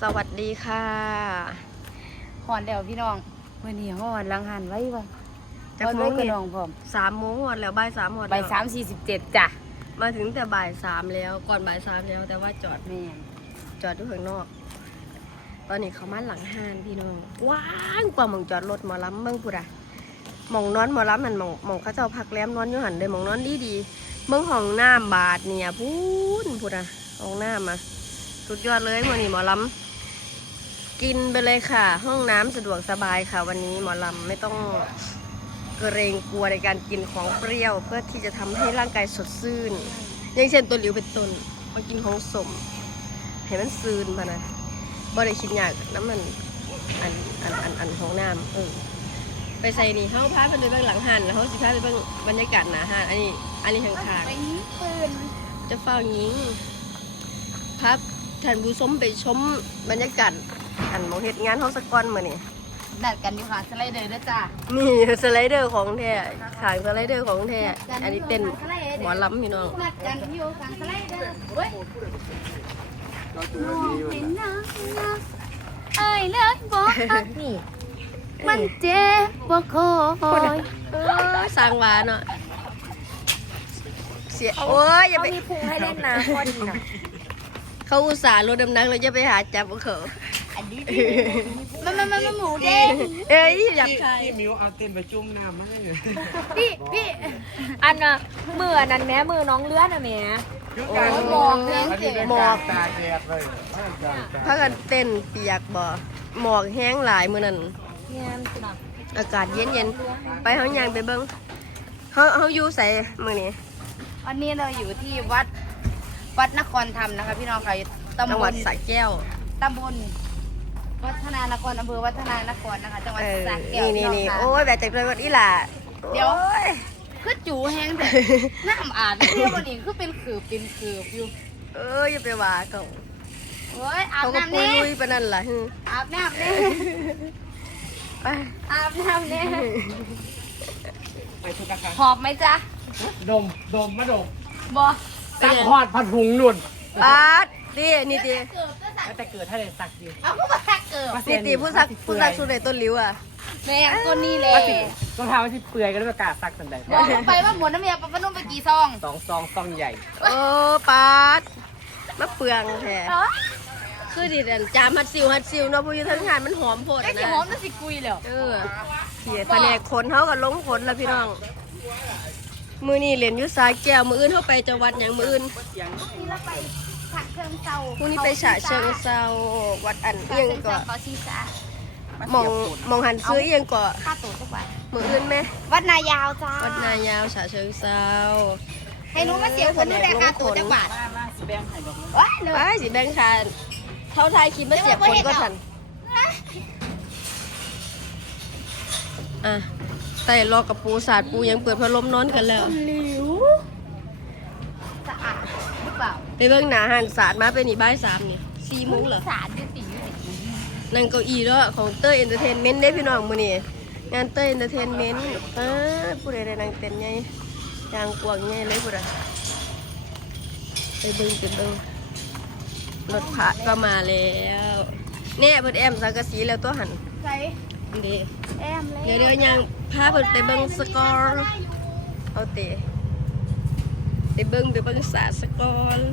สวัสดีค่ะหอนเดี๋ยวพี่น้องวันนี้หอนลังหันไว้ไว้จากวันโมไว้งกับนี่น้องพร้อมสามโมงหมดแล้วบ่ายสามหมดใบสามสี่สิบเจ็ดจ้ะมาถึงแต่บ่ายสามแล้วก่อนบ่ายสามแล้วแต่ว่าจอดแม่นจอดอยู่ข้างนอก ตอนนี้เขามาหลังห้านพี่น้องว้างกว่าหมองจอดรถหมอลำเมืองพุดอะหมองนอนหมอลำนั่นหมองหมองเขาเจ้าพักแรมนอนอยู่หันเลยหมองนอนดีดีๆเมืองห้องน้ำบาทเนี่ยพูนพุดอะห้องน้ำมาสุดยอดเลยวันนี้หมอลำ กินไปเลยค่ะ ห้องน้ำสะดวกสบายค่ะ วันนี้หมอลำไม่ต้องเกรงกลัวในการกินของเปรี้ยว เพื่อที่จะทำให้ร่างกายสดชื่นอย่างเช่นตัวหลิวเป็นต้นมากินของสมให้มันซืนมานะบ่ได้คิดยากน้ำมันอันอันอันอันของน้ำเออไปใส่นี่เขาพาไปเบื้องหลังหันแล้วเขาสิพาไปเบื้องบรรยากาศหนาหันอันนี้อันนี้ทางทางไปยิงปืนๆจะเฝ้ายิงพัก ท่านผู้ชมไปชมบรรยากาศอันหมองเหตุงานเขาสะก้อนมานี่ดัดกันอยู่ค่ะสไลเดอร์ด้วยจ้ะนี่สไลเดอร์ของแท้ขางสไลเดอร์ของแท้อันนี้เต้นหมอลำพี่น้องนัดกันอยู่กลางสไลเดอร์เฮ้ยมองเห็นน้ำน้ำไอ้เลยบอกฮักนี่มันเจ็บบ่คอยเออสร้างหวานเนาะเสียโอ้ยอย่าไปมีพุงให้เล่นนะพอดีนะ เขาอุตส่าห์ลดน้ำหนักเราจะไปหาจับเขาอันนี้มันมันมันหมูเด้งเอ้ยอยากพี่ใช่พี่มิวเอาเต็มไปจุ่มน้ำมาให้เลยพี่พี่อันน่ะมืออันนั้นแม่มือน้องเลื่อนอะแม่ยุคการมองเด้งอันเจ็นี้บเป็นหมอกตาแดดเลยตาแดดพากันเต้นเปียกบ่หมอกแห้งหลายมื้อนั้นแง่มสุดอากาศเย็นๆไปเฮาย่างไปเบิ่งเฮาเฮาอยู่ไสมื้อนี้วันนี้เราอยู่ที่วัด วัดนครธรรมนะคะ พี่น้องค่ะอยู่จังตำบหวัลดสระแก้ว ตำบลวัฒนานครอำเภอวัฒนานครนะคะจังหวัดเออ สระแก้วนี่พี่นี่น้องนี่ค่ะ โอ้ยแบบจากจังหวัดอีหล่ะเดี๋ยว โอ้ยคือจูแห้งแต่น้ำอาบเที่ยววันนี้คือเป็นขืบเป็นขืบอยู่เอ้ยอย่าไปว่าเขาโอ้ยอาบเขาก็น้ำปุยเนี่ยลุยปานนั้นล่ะฮึอาบน้ำเนี่ยไปอาบน้ำเนี่ยไปทุกอาคารหอบไหมจ๊ะดม ดมมาดมบอ สักหอดผัดหุงนุ่นปาดนี่นี่ติเกิดก็สั่งแต่เกิดถ้าได้สักอยู่เอาก็มาสักเกิดนี่ติผู้ซักผู้ซักสุดในต้นหลิวอะแม่งตัวนี้แหละว่าสิต้องทำให้ที่เปื่อยก็ได้ประกาศสักสันใดบอกเขาไปว่าหมดน้ำเมียปะปะนุ่มไปกี่ซองสองซองซองใหญ่โอ้ปาดมาเปลืองแท้คือดิเดนจามฮัดซิวฮัดซิวเนาะผู้อยู่ทั้งงานมันหอมโพดไอ้อะที่นะหอมน่ะสิกุยแล้วเออเสียแผนกขนเฮากับลงขนแล้วพี่น้อง มือนี่เรียนอยุสาแก้วมืออื่นเข้าไปจังหวัดอย่างมืออื่นนี่เราไปฉะเชิงเซาพรุ่งนี้ไปฉะเชิงเซาวัดอันเอียงก็เขาชีซามองมองหันซื้อเอียงก็ค่าตั๋วสักบาทมืออื่นไหมวัดนายาวจ้าวัดนายาวฉะเชิงเซาให้หนูมาเสียคนนี่แหละค่าตั๋วจักบาทว้ายเลยไปสิแบงค์คานเท่าทายคิดมาเสียบคนก็ทันอะ แต่รอกับปูสาดปูยังเปิดพัดลมนอนกันแล้วหลิวสะอาดหรือเปล่าไปเบิ่งหนาหันสาดมาเป็นอีบ่ายสามนี่สี่โมงเหรอสารด้วยสีนั่งเก้าอี้ด้วยของเต้ยเอนเตอร์เทนเมนต์ได้พี่น้องมื้อนี้งานเต้ยเอนเตอร์เทนเมนต์เออผู้ใดได้นั่งเต้นใหญ่ยางกวางใหญ่เลยผู้ใดไปเบิ่งไปเบิ่งรถพระก็มาแล้วเนี่ยเพิ่นแอมสังกะสีแล้วตัวหันใส่เด้ แอมเลยเดี๋ยวเดี๋ยวยังพาเพิ่นไปเบิ่งสกอร์เอาเตะไปเบิ่งไปเบิ่งสาสกอร์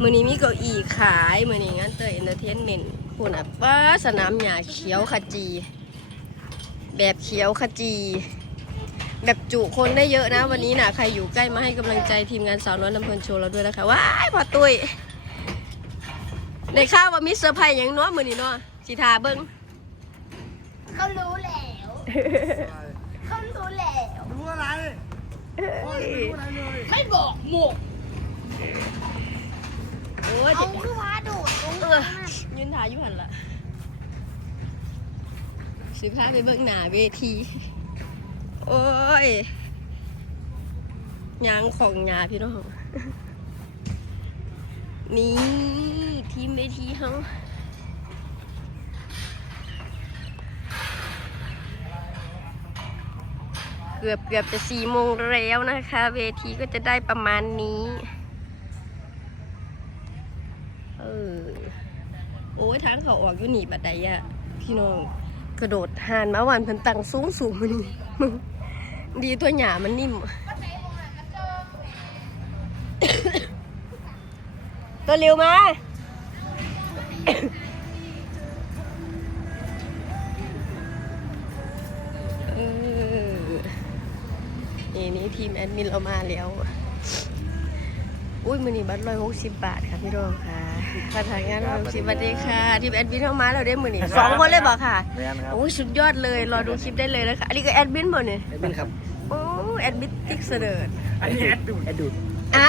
มื้อนี้มีเก้าอี้ขายมื้อนี้งานเตยเอนเตอร์เทนเมนต์พุ่นน่ะป้าสนามหญ้าเขียวขจี แบบเขียวขจี แบบจุคนได้เยอะนะ วันนี้น่ะใครอยู่ใกล้มาให้กำลังใจทีมงานสาวน้อยลำเพลินโชว์เราด้วยนะคะว้ายพอตุย ในข้าวว่ามีเซอร์ไพรส์หยังเนาะมื้อนี้เนาะสิทาเบิ่งเขารู้แล้ว เขารู้แล้ว รู้อะไรไม่บอกหมกโอ้ยเอาคือว่าโดดลงเออยืนถ่ายอยู่หันละสิพาไปเบิ่งหน้าเวที โอ้ยยางของหยาพี่น้อง นี่ ทีมเวทีเขากกือบเกือบจะสี่โมงแล้วนะคะ เวทีก็จะได้ประมาณนี้ เออ โอ้ยทางเขาออกอยู่หนีบัดใดอะพี่น้อง กระโดดหานมาวันพิ่นตังสูงสูงมานี่ดีตัวหยามันนิ่ม ตัวเร็วมา นี่นี่ทีมแอดมินเรามาแล้ว อุ้ยมือนี้บัตรร้อยหกสิบบาทค่ะพี่รองค่ะพนักงานร้อยหกสิบสวัสดีค่ะ ทีมแอดมินเข้ามาเราได้มือนี้สองคนเลยบอกค่ะแม่นครับ โอ้ยสุดยอดเลย รอดูคลิปได้เลยนะคะอันนี้ก็แอดมินบ่เนี่ยแอดมินครับ โอ้แอดมินติ๊กเสดิร์ดอันนี้แอดดูแอดดูอะ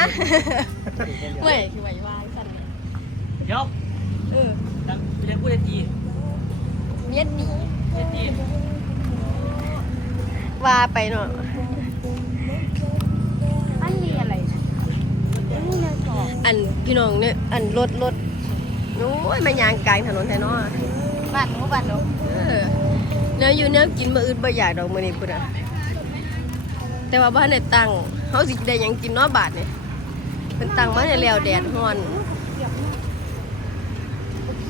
ไม่คือไหววายสั่นเลย เดี๋ยวเออเรียกพูดจีเมียดหนีพูดจีว่าไปเนาะอันนี้อะไรนะนี่เลยสองอันพี่น้องเนี่ยอันรถรถโอ้ยมันยางกลางถนนแท้เนาะบ้านหนูบ้านหนูเออเนื้ออยู่เนื้อกินมาอื่นบ่อยากดอกมื้อนี้พุ่นอะแต่ว่าบ้านได้ตังค์เฮาสิได้หยังกินเนาะบาทนี่เป็นตังค์มาได้แล้วแดดร้อนเ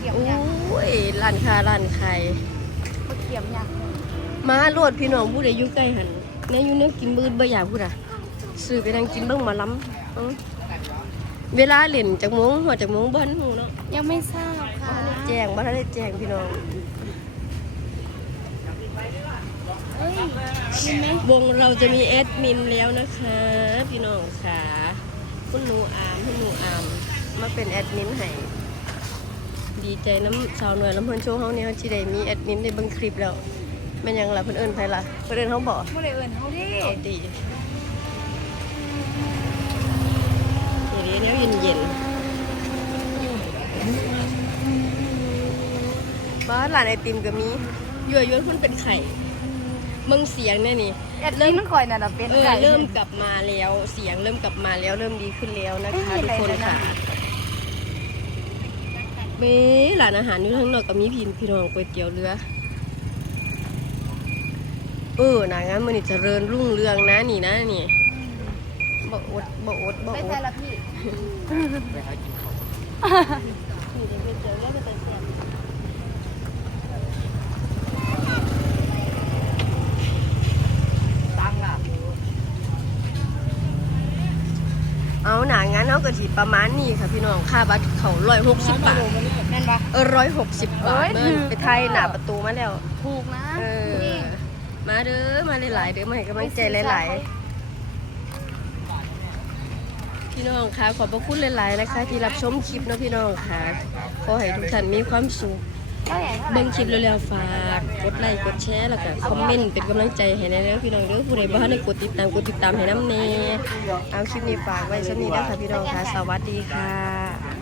ขียมโอ้ยังยร้านค้าร้านขายเขียมยังมาโลดพี่น้องผู้ใดอยู่ใกล้หันเนื้ออยู่เนื้อกินมื้ออื่นบ่อยากพุ่นอะซื้อไปนั่งกินเบิ่งหมาล้ำเออเวลาเล่นจากโมงหัวจากโมงบ่ทันฮู้เนาะ ยังไม่ทราบค่ะแจ้งบ่ทันได้แจ้งพี่น้อง เอ้ยมีไหมวงเราจะมีแอดมินแล้วนะคะ พี่น้องค่ะ คุณหนูอามคุณหนูอามมาเป็นแอดมินให้ ดีใจน้ำสาวหน่อยลำเพิ่นโชว์เฮาเนี่ยที่ได้มีแอดมินได้เบิ่งคลิปแล้วแม่นยังล่ะเพิ่นเอิ้นไผล่ะเพิ่นเอิ้นเฮาบ่ผู้ใดเอิญเขาดิเอาดีนี่เดี๋ยวเย็นเย็นๆบ้านร้านไอติมก็มียั่วยวนคนเป็นไข่เบิ่งเสียงแน่นี่ แอดลิ้นข่อยน่ะนะเป็นเออไก่ เริ่มกลับมาแล้วเสียงเริ่มกลับมาแล้วเริ่มดีขึ้นแล้วนะคะเอ้ยทุกคนอะไรนะ ค่ะ เบ้ร้านอาหารอยู่ข้างนอกก็มีพินพี่น้องก๋วยเตี๋ยวเรือ เออหนางานมันนี่เจริญรุ่งเรืองนะนี่นะนี่บ่อดบ่อดบ่ไม่อใช่ดละพี่ไปหากินข้าวนี่เดี๋ยวไปเจอแล้วก็ไปเสียบ ตั้งล่ะ เอาหนางานเอากระถิประมาณนี้ค่ะพี่น้องค่าบัตรเขาร้อยหกสิบบาทแม่นปะเออร้อยหกสิบบาทเอ้ยเบิ่งถือไปไทยหน้าประตูมาแล้ว ถูกนะเออนี่มาเด้อมาหลายๆเด้อมาให้กำลังใจหลายๆ พี่น้องค่ะขอบพระคุณหลายๆนะคะ ที่รับชมคลิปเนาะพี่น้องค่ะขอให้ทุกท่านมีความสุข เท่าไหร่เท่าไหร่เบิ่งคลิปเร็วๆฝากกดไลค์กดแชร์แล้วก็คอมเมนต์เป็นกำลังใจให้แน่เด้อพี่น้องเด้อผู้ใดบ่ทันได้กดติดตามกดติดตามให้น้ำเน่เอาคลิปนี้ฝากไว้สำนี้นะคะพี่น้องค่ะสวัสดีค่ะ